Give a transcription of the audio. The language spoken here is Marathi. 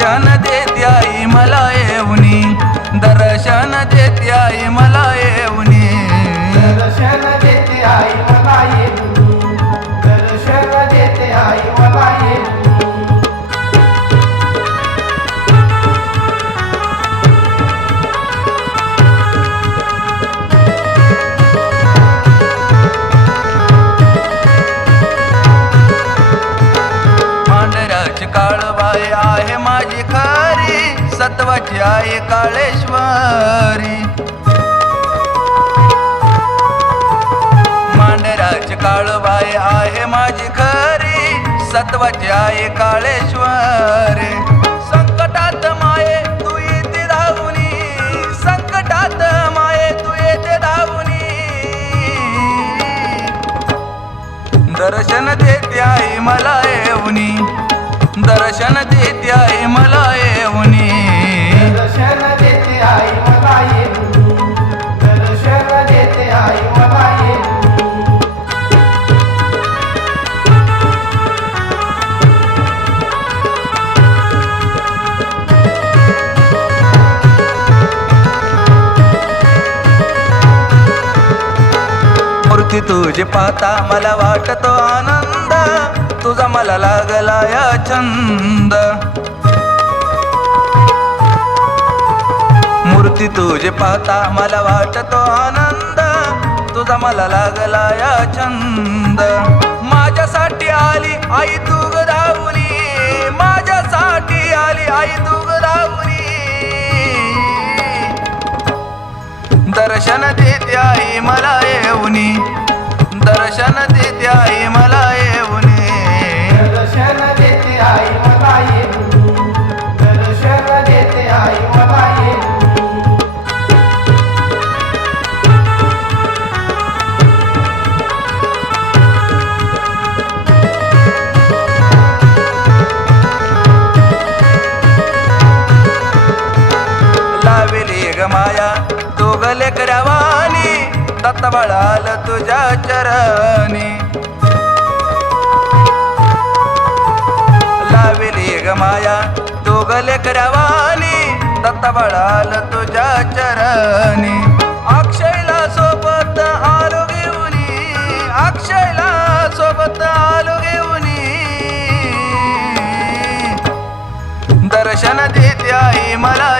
दर्शन देत्याई मला येऊनी. दर्शन देत्याई मला सत्वाची आई काळेश्वरी. मांडराची काळबाई आहे माझी खरी सत्वाची आई काळेश्वरी. संकटात माये तू येते धावनी. संकटात माये तू येते धावणी दर्शन देते आई मला येऊनी. दर्शन दे तुझे पाहता मला वाटतो आनंद. तुझा मला लागला या छंद. मूर्ती तुझी पाहता मला वाटतो आनंद. तुझा मला लागला या छंद. माझ्यासाठी आली आई तू ग धावली. माझ्यासाठी आली आई तू धावली. दर्शन देते आई मला येऊनी. दर्शन देते आई मला दत्त बाळाल तुझ्या चरणी. लाविली ग माया तू गले करवानी दत्त बाळाल तुझ्या चरणी. अक्षयला सोबत आलो घेऊनी. अक्षयला सोबत आलो घेऊनी. दर्शन देते आई मला